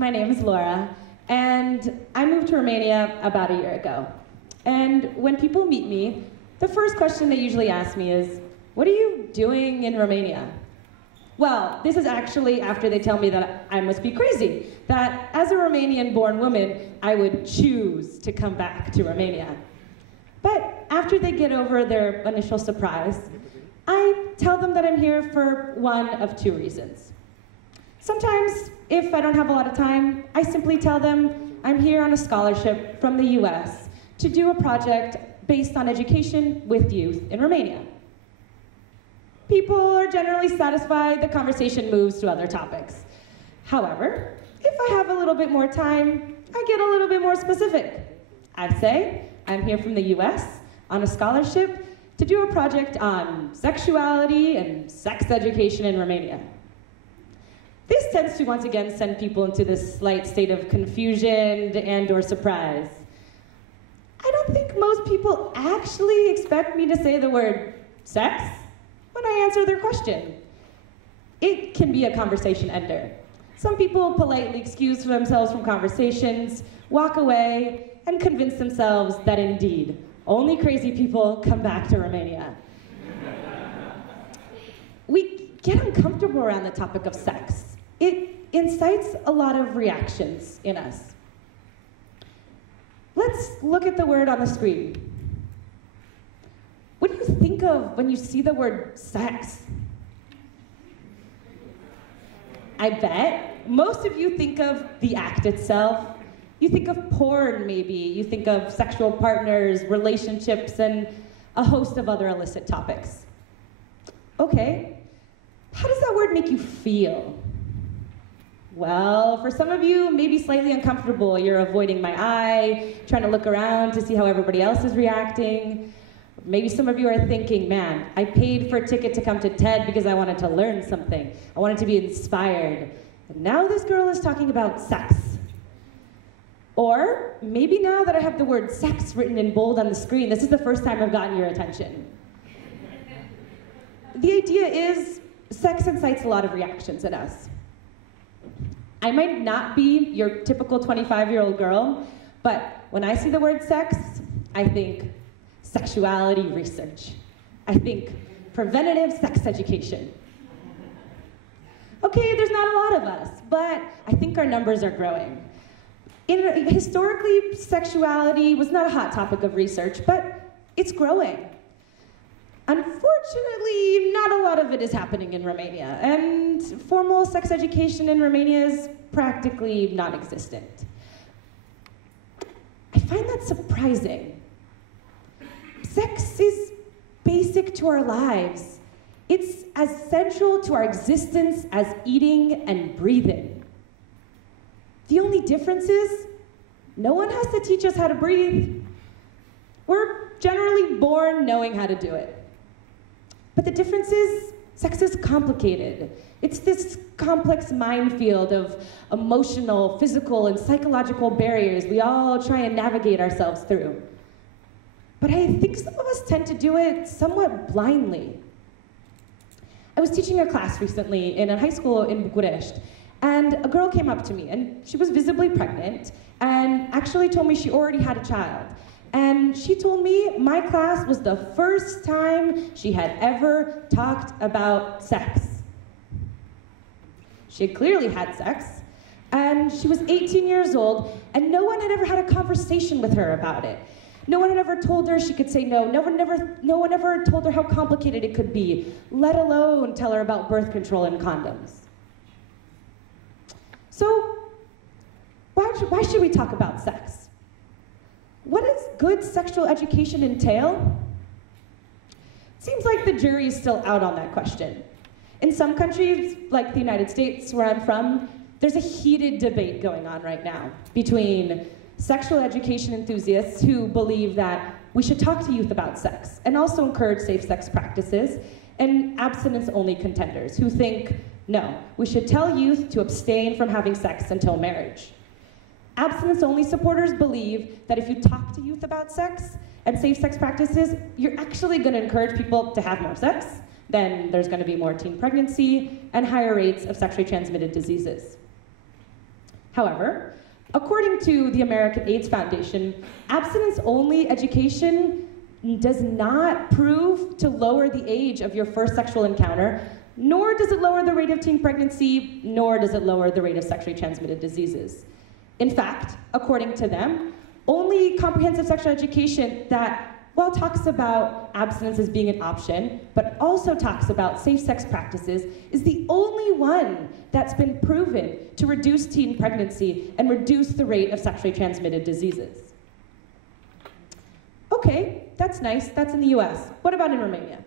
My name is Laura, and I moved to Romania about a year ago. And when people meet me, the first question they usually ask me is, "What are you doing in Romania?" Well, this is actually after they tell me that I must be crazy, that as a Romanian-born woman, I would choose to come back to Romania. But after they get over their initial surprise, I tell them that I'm here for one of two reasons. Sometimes, if I don't have a lot of time, I simply tell them I'm here on a scholarship from the US to do a project based on education with youth in Romania. People are generally satisfied, the conversation moves to other topics. However, if I have a little bit more time, I get a little bit more specific. I say I'm here from the US on a scholarship to do a project on sexuality and sex education in Romania. This tends to once again send people into this slight state of confusion and/or surprise. I don't think most people actually expect me to say the word sex when I answer their question. It can be a conversation ender. Some people politely excuse themselves from conversations, walk away, and convince themselves that indeed, only crazy people come back to Romania. We get uncomfortable around the topic of sex. It incites a lot of reactions in us. Let's look at the word on the screen. What do you think of when you see the word sex? I bet most of you think of the act itself. You think of porn, maybe. You think of sexual partners, relationships, and a host of other illicit topics. Okay, how does that word make you feel? Well, for some of you, maybe slightly uncomfortable. You're avoiding my eye, trying to look around to see how everybody else is reacting. Maybe some of you are thinking, man, I paid for a ticket to come to TED because I wanted to learn something. I wanted to be inspired. And now this girl is talking about sex. Or maybe now that I have the word sex written in bold on the screen, this is the first time I've gotten your attention. The idea is sex incites a lot of reactions in us. I might not be your typical 25-year-old girl, but when I see the word sex, I think sexuality research. I think preventative sex education. Okay, there's not a lot of us, but I think our numbers are growing. Historically, sexuality was not a hot topic of research, but it's growing. Unfortunately, not a lot of it is happening in Romania, and formal sex education in Romania is practically non-existent. I find that surprising. Sex is basic to our lives. It's as central to our existence as eating and breathing. The only difference is, no one has to teach us how to breathe. We're generally born knowing how to do it. But the difference is, sex is complicated. It's this complex minefield of emotional, physical, and psychological barriers we all try and navigate ourselves through. But I think some of us tend to do it somewhat blindly. I was teaching a class recently in a high school in Bucharest, and a girl came up to me, and she was visibly pregnant, and actually told me she already had a child. And she told me my class was the first time she had ever talked about sex. She had clearly had sex, and she was 18 years old, and no one had ever had a conversation with her about it. No one had ever told her she could say no. No one ever told her how complicated it could be, let alone tell her about birth control and condoms. So, why should we talk about sex? What does good sexual education entail? Seems like the jury is still out on that question. In some countries, like the United States, where I'm from, there's a heated debate going on right now between sexual education enthusiasts who believe that we should talk to youth about sex and also encourage safe sex practices, and abstinence-only contenders who think, no, we should tell youth to abstain from having sex until marriage. Abstinence-only supporters believe that if you talk to youth about sex and safe sex practices, you're actually going to encourage people to have more sex, then there's going to be more teen pregnancy and higher rates of sexually transmitted diseases. However, according to the American AIDS Foundation, abstinence-only education does not prove to lower the age of your first sexual encounter, nor does it lower the rate of teen pregnancy, nor does it lower the rate of sexually transmitted diseases. In fact, according to them, only comprehensive sexual education that, while talks about abstinence as being an option, but also talks about safe sex practices, is the only one that's been proven to reduce teen pregnancy and reduce the rate of sexually transmitted diseases. Okay, that's nice, that's in the US. What about in Romania?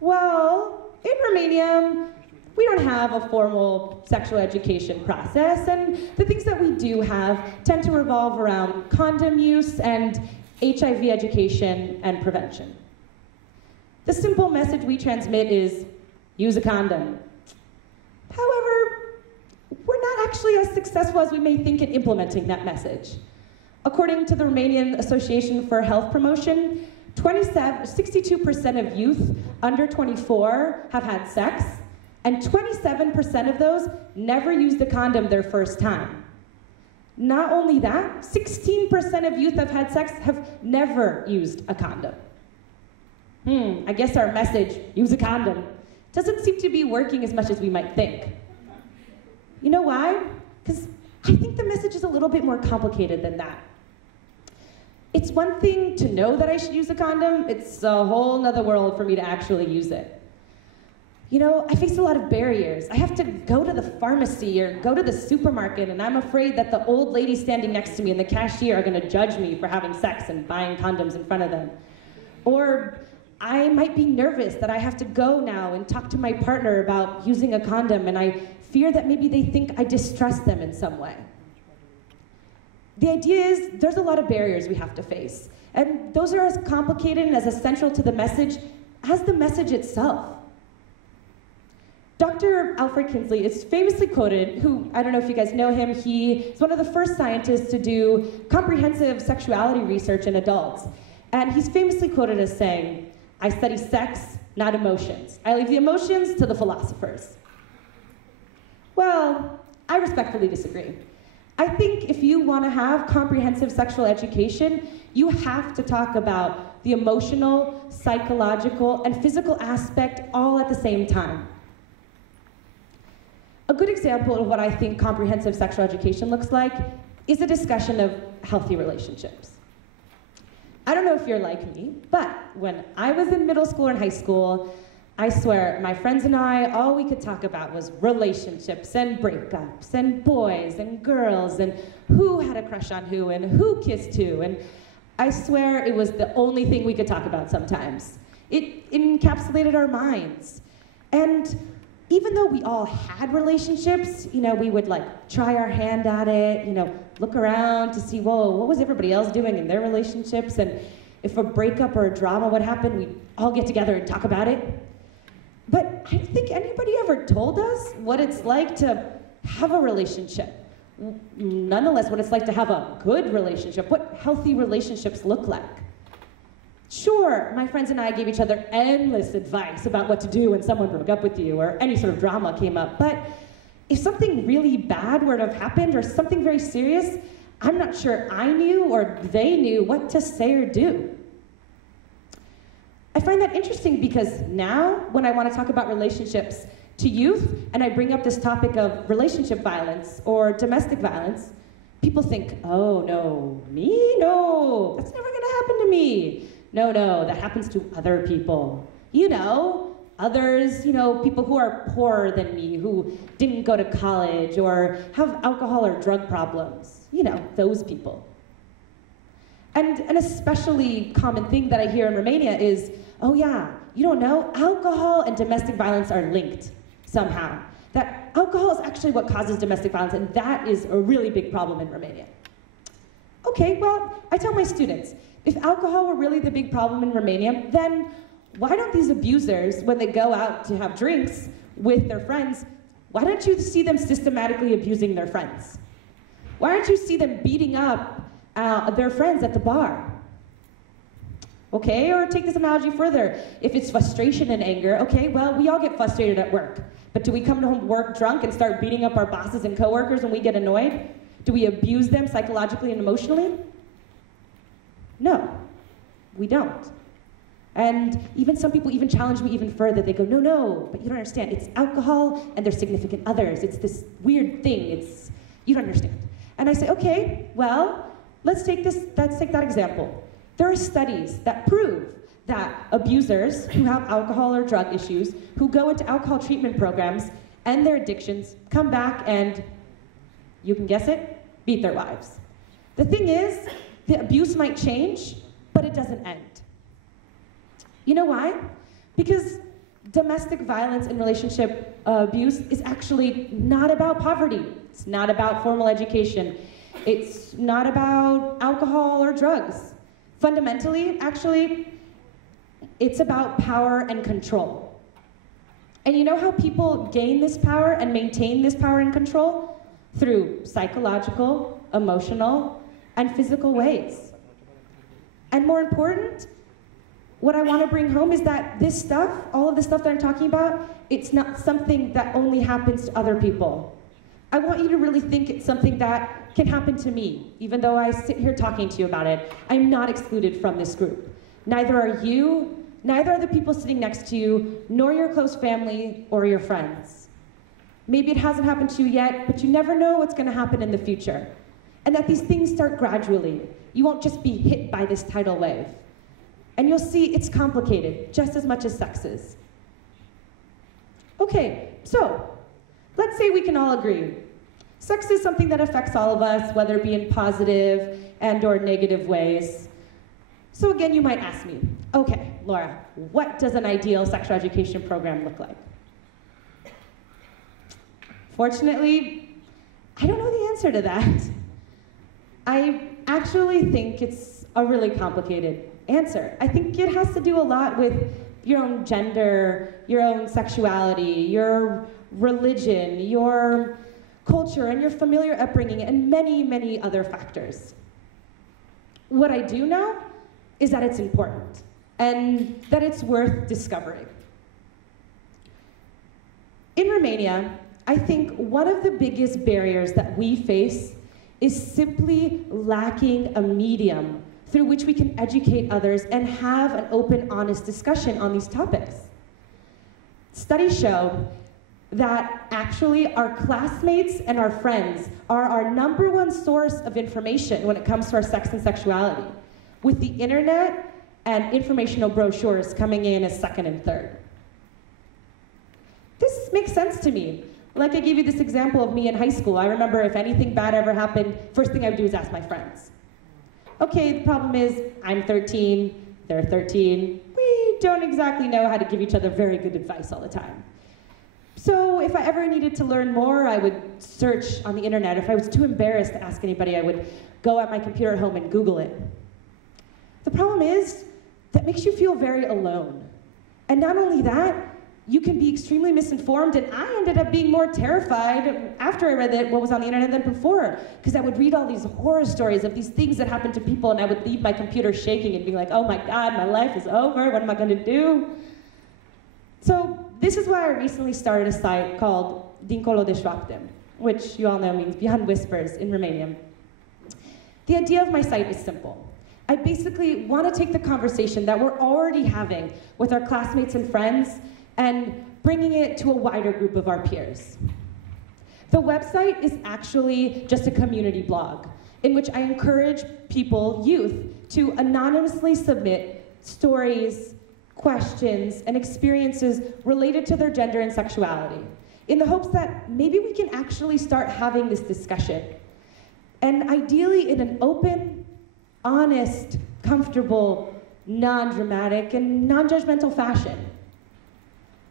Well, in Romania, we don't have a formal sexual education process, and the things that we do have tend to revolve around condom use and HIV education and prevention. The simple message we transmit is, use a condom. However, we're not actually as successful as we may think in implementing that message. According to the Romanian Association for Health Promotion, 62% of youth under 24 have had sex, and 27% of those never used a condom their first time. Not only that, 16% of youth that have had sex have never used a condom. I guess our message, use a condom, doesn't seem to be working as much as we might think. You know why? Because I think the message is a little bit more complicated than that. It's one thing to know that I should use a condom, it's a whole nother world for me to actually use it. You know, I face a lot of barriers. I have to go to the pharmacy or go to the supermarket, and I'm afraid that the old lady standing next to me and the cashier are gonna judge me for having sex and buying condoms in front of them. Or I might be nervous that I have to go now and talk to my partner about using a condom, and I fear that maybe they think I distrust them in some way. The idea is there's a lot of barriers we have to face, and those are as complicated and as essential to the message as the message itself. Dr. Alfred Kinsley is famously quoted, who, I don't know if you guys know him, he is one of the first scientists to do comprehensive sexuality research in adults. And he's famously quoted as saying, "I study sex, not emotions. I leave the emotions to the philosophers." Well, I respectfully disagree. I think if you want to have comprehensive sexual education, you have to talk about the emotional, psychological, and physical aspect all at the same time. A good example of what I think comprehensive sexual education looks like is a discussion of healthy relationships. I don't know if you're like me, but when I was in middle school and high school, I swear, my friends and I, all we could talk about was relationships and breakups and boys and girls and who had a crush on who and who kissed who. And I swear it was the only thing we could talk about sometimes. It encapsulated our minds. And even though we all had relationships, you know, we would like try our hand at it, you know, look around to see, whoa, what was everybody else doing in their relationships? And if a breakup or a drama would happen, we'd all get together and talk about it. But I don't think anybody ever told us what it's like to have a relationship. Nonetheless, what it's like to have a good relationship, what healthy relationships look like. Sure, my friends and I gave each other endless advice about what to do when someone broke up with you or any sort of drama came up, but if something really bad were to have happened or something very serious, I'm not sure I knew or they knew what to say or do. I find that interesting because now, when I want to talk about relationships to youth, and I bring up this topic of relationship violence or domestic violence, people think, oh no, me? No, that's never gonna happen to me. No, that happens to other people. You know, others, you know, people who are poorer than me, who didn't go to college or have alcohol or drug problems. You know, those people. And an especially common thing that I hear in Romania is, oh yeah, you don't know, alcohol and domestic violence are linked somehow. That alcohol is actually what causes domestic violence, and that is a really big problem in Romania. Okay, well, I tell my students, if alcohol were really the big problem in Romania, then why don't these abusers, when they go out to have drinks with their friends, why don't you see them systematically abusing their friends? Why don't you see them beating up their friends at the bar? Okay, or take this analogy further. If it's frustration and anger, okay, well, we all get frustrated at work. But do we come to work drunk and start beating up our bosses and coworkers when we get annoyed? Do we abuse them psychologically and emotionally? No, we don't. And even some people even challenge me even further. They go, no, no, but you don't understand. It's alcohol and their significant others. It's this weird thing. You don't understand. And I say, okay, well, let's take that example. There are studies that prove that abusers who have alcohol or drug issues, who go into alcohol treatment programs and their addictions, come back and, you can guess it, beat their wives. The thing is, the abuse might change, but it doesn't end. You know why? Because domestic violence and relationship abuse is actually not about poverty. It's not about formal education. It's not about alcohol or drugs. Fundamentally, actually, it's about power and control. And you know how people gain this power and maintain this power and control? Through psychological, emotional, and physical ways. And more important, what I want to bring home is that this stuff, all of the stuff that I'm talking about, it's not something that only happens to other people. I want you to really think it's something that can happen to me, even though I sit here talking to you about it. I'm not excluded from this group. Neither are you, neither are the people sitting next to you, nor your close family or your friends. Maybe it hasn't happened to you yet, but you never know what's going to happen in the future. And that these things start gradually. You won't just be hit by this tidal wave. And you'll see it's complicated, just as much as sex is. Okay, so let's say we can all agree. Sex is something that affects all of us, whether it be in positive and or negative ways. So again, you might ask me, okay, Laura, what does an ideal sexual education program look like? Fortunately, I don't know the answer to that. I actually think it's a really complicated answer. I think it has to do a lot with your own gender, your own sexuality, your religion, your culture, and your familiar upbringing, and many, many other factors. What I do know is that it's important, and that it's worth discovering. In Romania, I think one of the biggest barriers that we face is simply lacking a medium through which we can educate others and have an open, honest discussion on these topics. Studies show that actually our classmates and our friends are our #1 source of information when it comes to our sex and sexuality, with the internet and informational brochures coming in as second and third. This makes sense to me. Like I gave you this example of me in high school. I remember if anything bad ever happened, first thing I would do is ask my friends. Okay, the problem is I'm 13, they're 13. We don't exactly know how to give each other very good advice all the time. So if I ever needed to learn more, I would search on the internet. If I was too embarrassed to ask anybody, I would go at my computer at home and Google it. The problem is, that makes you feel very alone. And not only that, you can be extremely misinformed, and I ended up being more terrified after I read what was on the internet than before, because I would read all these horror stories of these things that happened to people, and I would leave my computer shaking and be like, oh my God, my life is over, what am I gonna do? So this is why I recently started a site called Disruptive, which you all know means Beyond Whispers in Romanian. The idea of my site is simple. I basically want to take the conversation that we're already having with our classmates and friends and bringing it to a wider group of our peers. The website is actually just a community blog in which I encourage people, youth, to anonymously submit stories, questions, and experiences related to their gender and sexuality, in the hopes that maybe we can actually start having this discussion. And ideally in an open, honest, comfortable, non-dramatic, and non-judgmental fashion.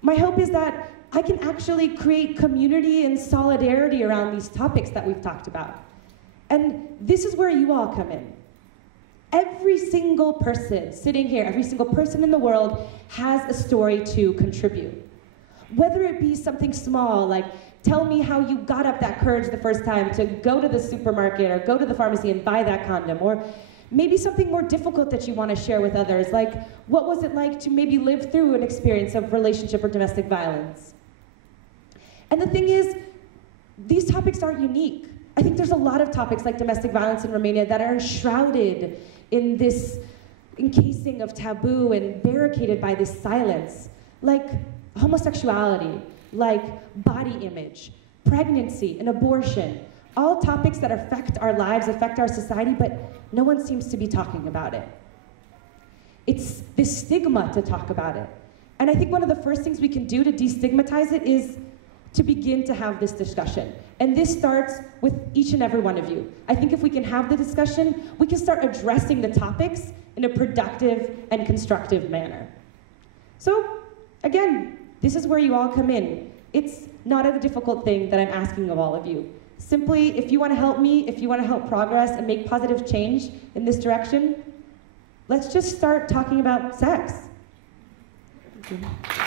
My hope is that I can actually create community and solidarity around these topics that we've talked about. And this is where you all come in. Every single person sitting here, every single person in the world has a story to contribute. Whether it be something small, like tell me how you got up that courage the first time to go to the supermarket or go to the pharmacy and buy that condom, or maybe something more difficult that you want to share with others, like what was it like to maybe live through an experience of relationship or domestic violence? And the thing is, these topics aren't unique. I think there's a lot of topics like domestic violence in Romania that are shrouded in this encasing of taboo and barricaded by this silence, like homosexuality, like body image, pregnancy and abortion, all topics that affect our lives, affect our society, but no one seems to be talking about it. It's this stigma to talk about it. And I think one of the first things we can do to destigmatize it is to begin to have this discussion. And this starts with each and every one of you. I think if we can have the discussion, we can start addressing the topics in a productive and constructive manner. So, again, this is where you all come in. It's not a difficult thing that I'm asking of all of you. Simply, if you want to help me, if you want to help progress and make positive change in this direction, let's just start talking about sex.